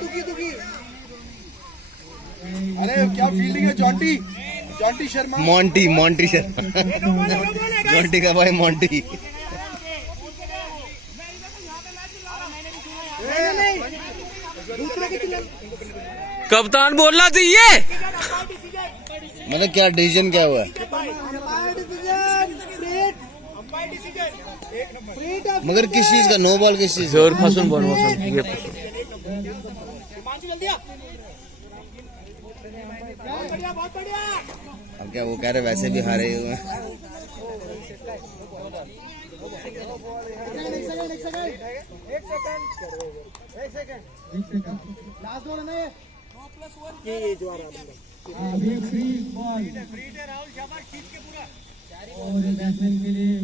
दुखी। अरे क्या फील्डिंग है Jonty Sharma. Monty Sharma. Jonty का भाई मोंटी। कप्तान बोलना चाहिए। मतलब क्या डिसीजन क्या हुआ? मगर किस चीज का? नो बॉल किस चीज? और फसुन बॉल फसुन ये अब क्या वो कह रहे वैसे भी हारे हुए हैं। और बैट्समैन के लिए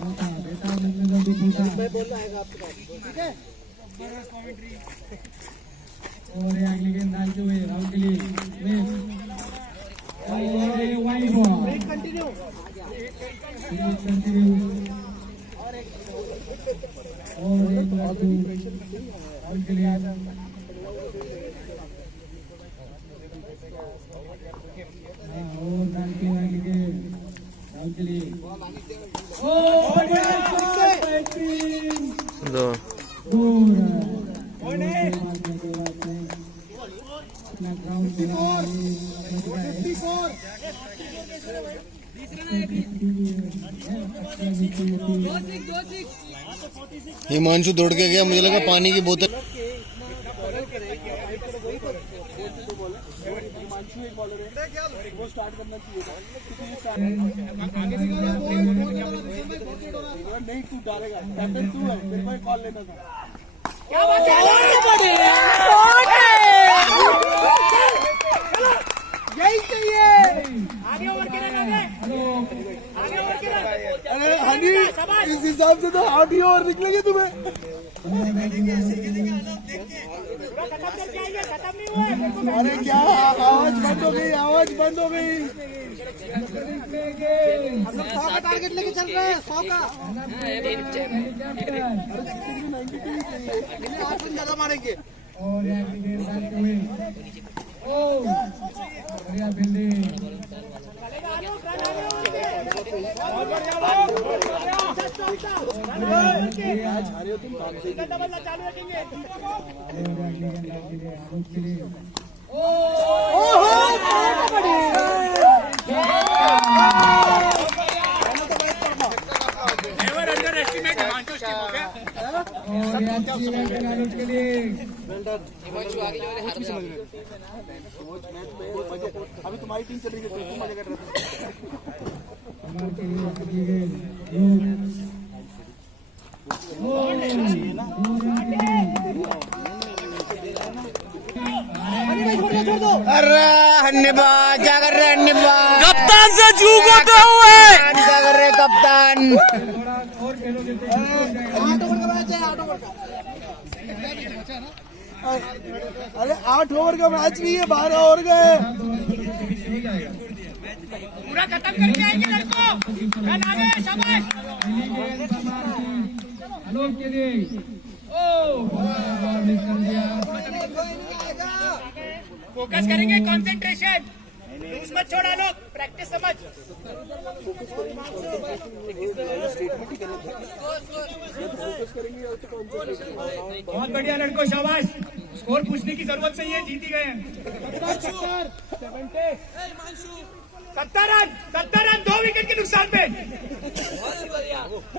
मौका बेटा और अगली गेंद डालते हुए राहुल के लिए वाइड बॉल कंटिन्यू और एक राहुल के लिए और डालते हुए राहुल के लिए हिमांशु दौड़ के गया, मुझे लगा पानी की बोतल। नहीं तू डालेगा, कैप्टन तू है, मेरे को कॉल लेना था। यही चाहिए। अरे हनी, इस हिसाब से तो 8 ही ओवर निकलेंगे तुम्हें। अरे क्या आवाज बंद हो गई, हम लोग 100 का टारगेट लेके चल रहे हैं, 100 का। 8 रन ज्यादा मारेंगे। और अभी तुम्हारी टीम चल रही है, तुम मजा कर रहे थे। अरे हन्नीबा क्या कर रहे? हन्नीबा कप्तान से चूक होते हुए क्या कर रहे कप्तान? अरे 8 ओवर का मैच नहीं है, 12 ओवर का है। पूरा खत्म करके आएंगे लड़कों। शाबाश। फोकस करेंगे, कंसंट्रेशन लूज मत छोड़ा लोग, प्रैक्टिस समझ। बहुत बढ़िया लड़कों, शाबाश। स्कोर पूछने की जरूरत नहीं है, जीत ही गए हैं। 70 रन 2 विकेट के नुकसान पे।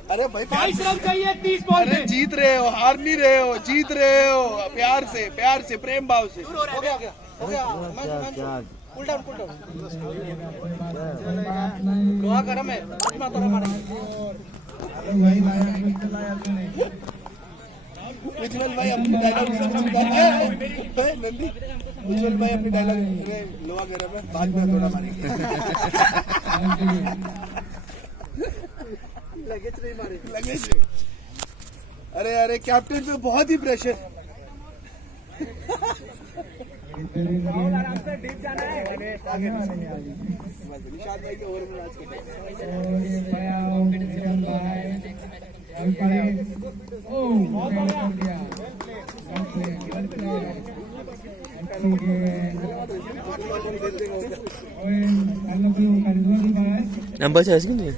अरे भाई 22 रन चाहिए 30 बॉल में। जीत रहे हो, हार नहीं रहे हो, जीत रहे हो। प्यार से प्रेम भाव से। हो गया पुल डाउन लोहा गरम है, उज्जवल भाई अपनी डायलॉग उज्जवल भाई अपनी डायलॉग लोहा गरम है, बाद में थोड़ा मारेंगे। लगेज नहीं मारेंगे। अरे कैप्टन पे बहुत ही प्रेशर। आराम से डीप जाना है। निशाद भाई के ओवर में मैच एम्बस है इसकी नहीं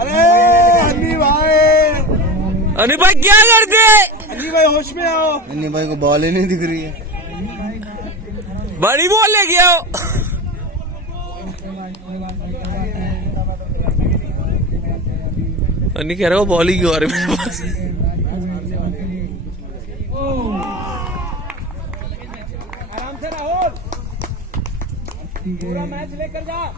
अरे हनी भाई, अनिल भाई क्या करते? हनी भाई होश में आओ। अन्नी भाई को बॉल ही नहीं दिख रही है। बड़ी बॉल ले गया अन्नी कह रहा हो बॉल ही क्यों आ रही मेरे पास। आराम से राहुल, पूरा मैच लेकर जा।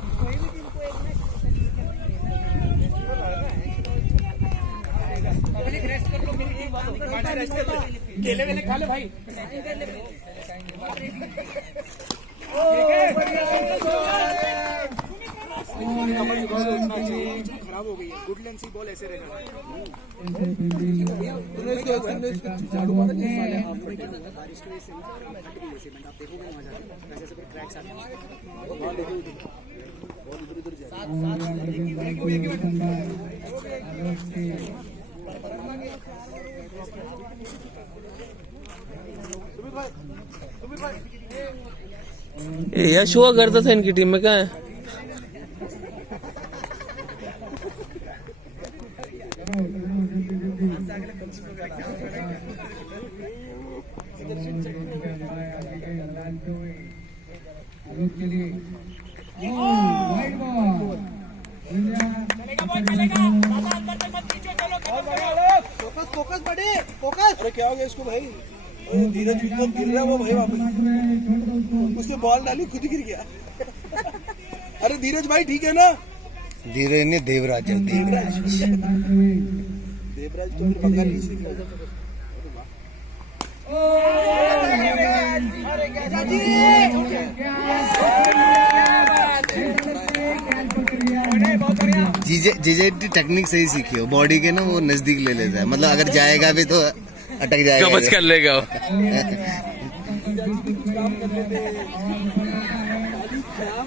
केले वेले खा ले भाई। खराब हो गई है, गुड लेंथ सी बॉल ऐसे रहेगा। यश हुआ करता था इनकी टीम में, क्या है? फोकस फोकस बड़े फोकस। अरे क्या हो गया इसको भाई? धीरज गिर रहा है वो भाई, वापस उसने बॉल डाली खुद ही गिर गया। अरे धीरज भाई ठीक है ना? धीरज ने देवराज देवराज तो बंगाली से जीजे टेक्निक सही सीखी हो, बॉडी के ना वो नजदीक ले लेता है, मतलब अगर जाएगा भी तो अटक जाएगा, कवच कर लेगा। काम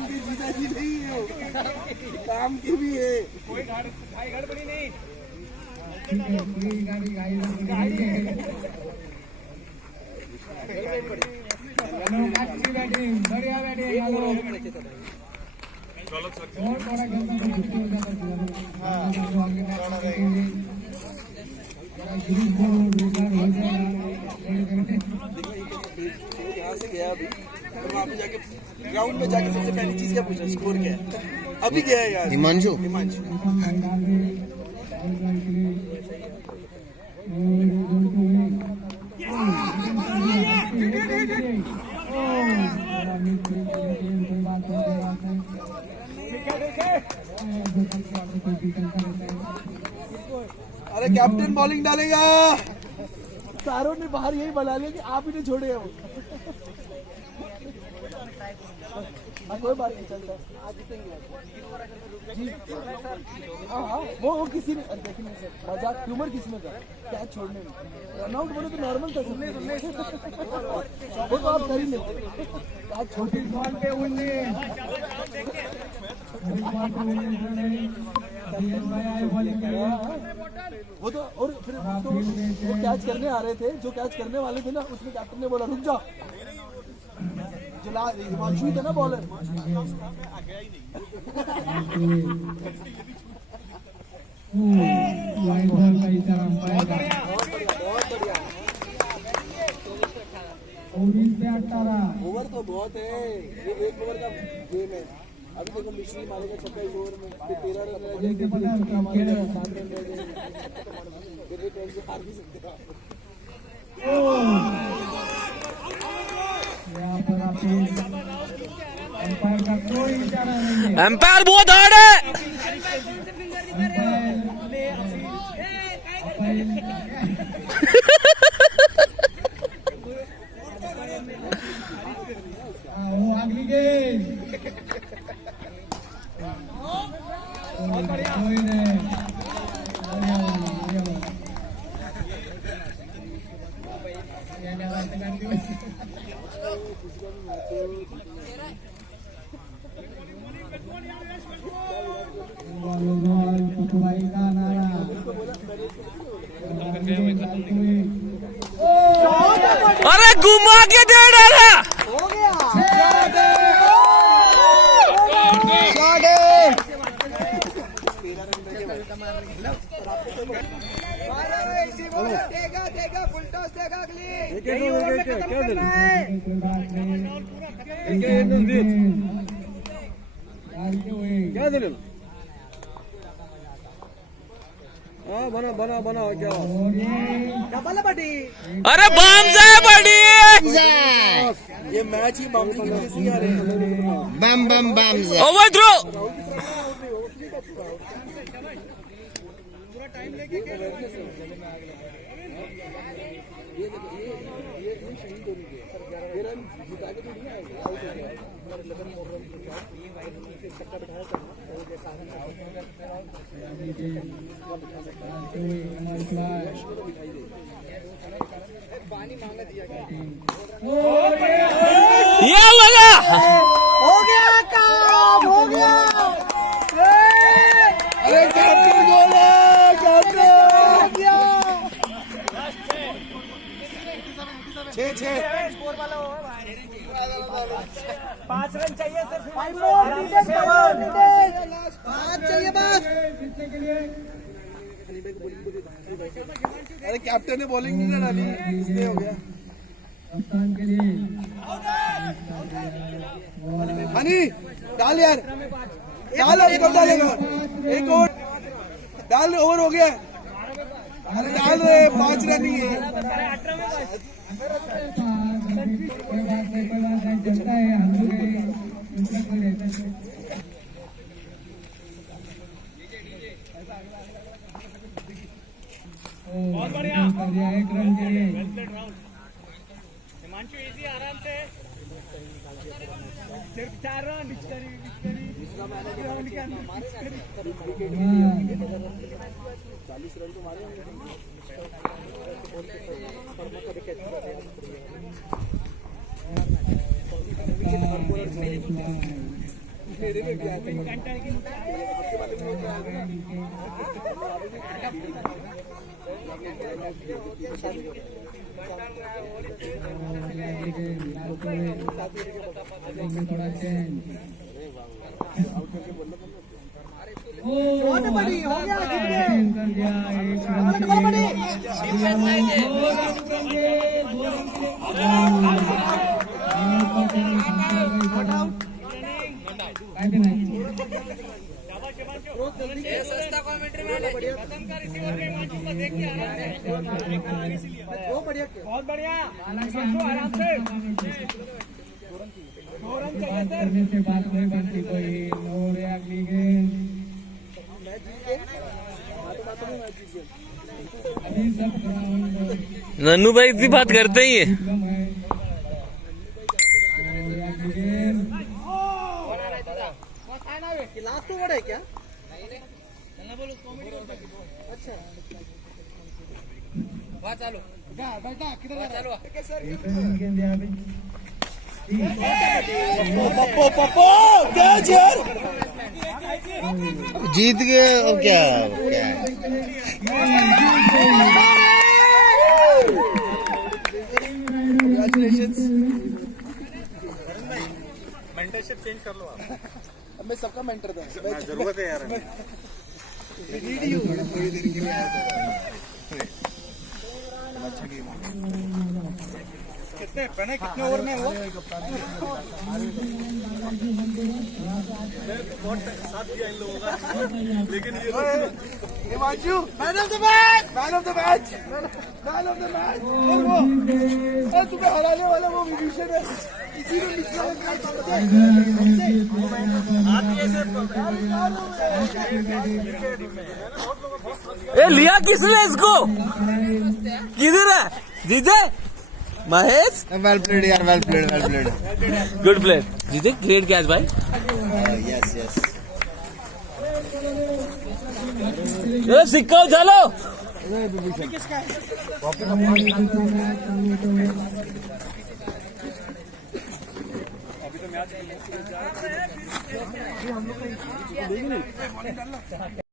की जीता जी नहीं है, काम की भी है। कोई गड़बड़ी नहीं। बढ़िया बैटिंग। यहाँ से गया अभी, तो वहाँ पे जाके ग्राउंड में जाके सबसे पहली चीज क्या पूछा? स्कोर क्या है? अभी गया है यार हिमांशु। अरे कैप्टन बॉलिंग डालेगा। सारों ने बाहर यही बना लिया कि आप ही नहीं छोड़े हैं वो। कोई बात नहीं, चलता है, आज जीतेंगे जी। हाँ वो किसी ने देखिए सर, मजाक ह्यूमर किसी ने कहा कैच छोड़ने में, रनआउट बोले तो नॉर्मल था, सुनने वो तो आप कर ही लेते कैच छोटी बॉल पे वो तो। और फिर उसको वो कैच करने आ रहे थे, जो कैच करने वाले थे ना, उसमें कैप्टन ने बोला रुक जा, जो हिमांशु ही था ना बॉलर। ओवर तो बहुत है, ये 1 ओवर का गेम है। अभी देखो मिश्री मारेगा छक्का इस ओवर में, फिर 13 रन रह जाएंगे, फिर छक्का मारेगा 7 रन रह जाएंगे, फिर ये टेंशन हार भी सकते हैं। एम्पायर बहुत हार्ड है। बॉल पटवाई का नारा अरे घुमा के दे डाला। क्या दलील? हाँ बना बना बना क्या? अरे बाम्स है बड़ी। ये मैच ही बाम की वजह से आ रहे हैं। बम बम बम ओवर थ्रो। ये लगा। हो गया काम, हो गया। अरे कैप्टन गोल है, कैप्टन हो गया। 6-6 5 रन चाहिए सिर्फ। 5 चाहिए बस। अरे कैप्टन ने बॉलिंग नहीं ना डाली, इसलिए हो गया। कप्तान के लिए हनी डाल यार, डाल अभी कब डालेगा? एक और डाल, ओवर हो गया। अरे डाल रहे 5 रन ही है। चलता है बहुत बढ़िया। 1 रन के लिए हिमांशु इजी आराम से सिर्फ 4 रन। थोड़ा चेंज बहुत बढ़िया आराम से। 2 रन चाहिए सर। करने से बात नहीं बनती कोई। और अगली गेंद अभी सब ग्राउंड नन्नू भाई इतनी बात करते ही है। कम है। और अगली गेंद लास्ट ओवर है क्या? गेंद यहाँ पे पप्पो कैच यार। जीत गए और क्या क्या मेंटरशिप चेंज कर लो आप। अब मैं सबका मेंटर था। जरूरत है यार। कितने ओवर में हुआ? साथ दिया इन लोगों का, लेकिन ये Himanshu man of the match, man of the match, man of the match. और तुम्हें हराने वाला वो विभीषण है, इसी को निकला ए लिया किसने इसको? किधर है? जीते महेश। वेल प्लेड यार, well played, well played. Good play. जीते ग्रेट कैच भाई। Yes yes. ये सिक्का उछालो। अभी तो मैच हम लोग का देंगे नहीं